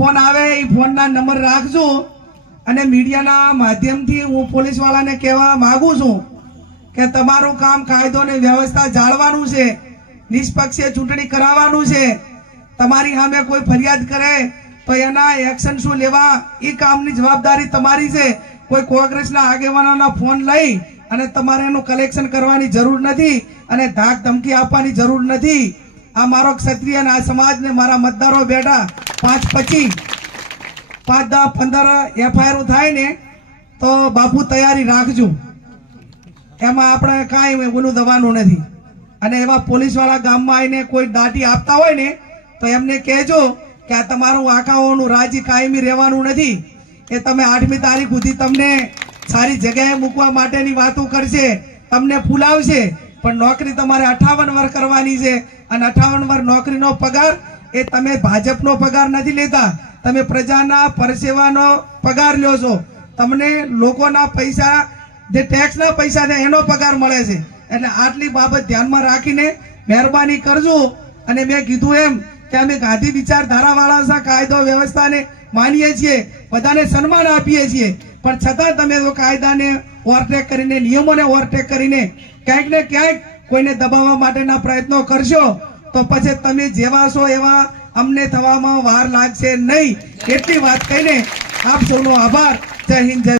Phone આવે એ ફોનના number રાખજો અને મીડિયાના માધ્યમથી હું પોલીસવાળાને કહેવા માંગુ છું કે તમારું કામ કાયદો અને વ્યવસ્થા જાળવાનું છે, નિષ્પક્ષે ચૂંટણી કરાવવાનું છે। તમારી સામે કોઈ ફરિયાદ કરે તો એના એક્શન શું લેવા એ કામની જવાબદારી તમારી છે। કોઈ કોંગ્રેસના આગેવાનોના ફોન લઈ અને તમારે એનું કલેક્શન કરવાની જરૂર નથી અને ધાક ધમકી આપવાની જરૂર નથી। આ મારો ક્ષત્રિય અને આ સમાજને મારા મતદારો બેઠા 5-25 5-10-15 એફઆઈઆર થાય ને તો બાપુ તૈયારી રાખજો, એમાં આપણે કાંઈ ઓલું દવાનું નથી। અને એવા પોલીસવાળા ગામમાં આવીને કોઈ દાટી આપતા હોય ને તો એમને કહેજો કે આ તમારું આકાઓનું રાજી કાયમી રહેવાનું નથી। એ તમે 8મી તારીખ સુધી તમને સારી જગ્યાએ મૂકવા માટેની વાતો કરશે, તમને ફૂલાવશે, પણ નોકરી તમારે 58 વર્ષ કરવાની છે અને 58 વર્ષ નોકરીનો પગાર એ તમે ભાજપનો પગાર નથી લેતા, તમે પ્રજાના પરસેવાનો પગાર લ્યો છો। તમને લોકોના પૈસા જે ટેક્સના પૈસા છે એનો પગાર મળે છે। એટલે આટલી બાબત ધ્યાનમાં રાખીને મહેરબાની કરજો। અને મેં કીધું એમ કે અમે ગાંધી વિચારધારાવાળા કાયદો વ્યવસ્થાને માનીએ છીએ, બધાને સન્માન આપીએ છીએ, પણ છતાં તમે તો કાયદાને ઓવરટેક કરીને, નિયમોને ઓવરટેક કરીને ક્યાંક ને ક્યાંક કોઈને દબાવવા માટેના પ્રયત્નો કરશો તો પછી તમે જેવા છો એવા અમને થવામાં વાર લાગશે નહીં। એટલી વાત કહીને આપ સૌનો આભાર। જય હિન્દ, જય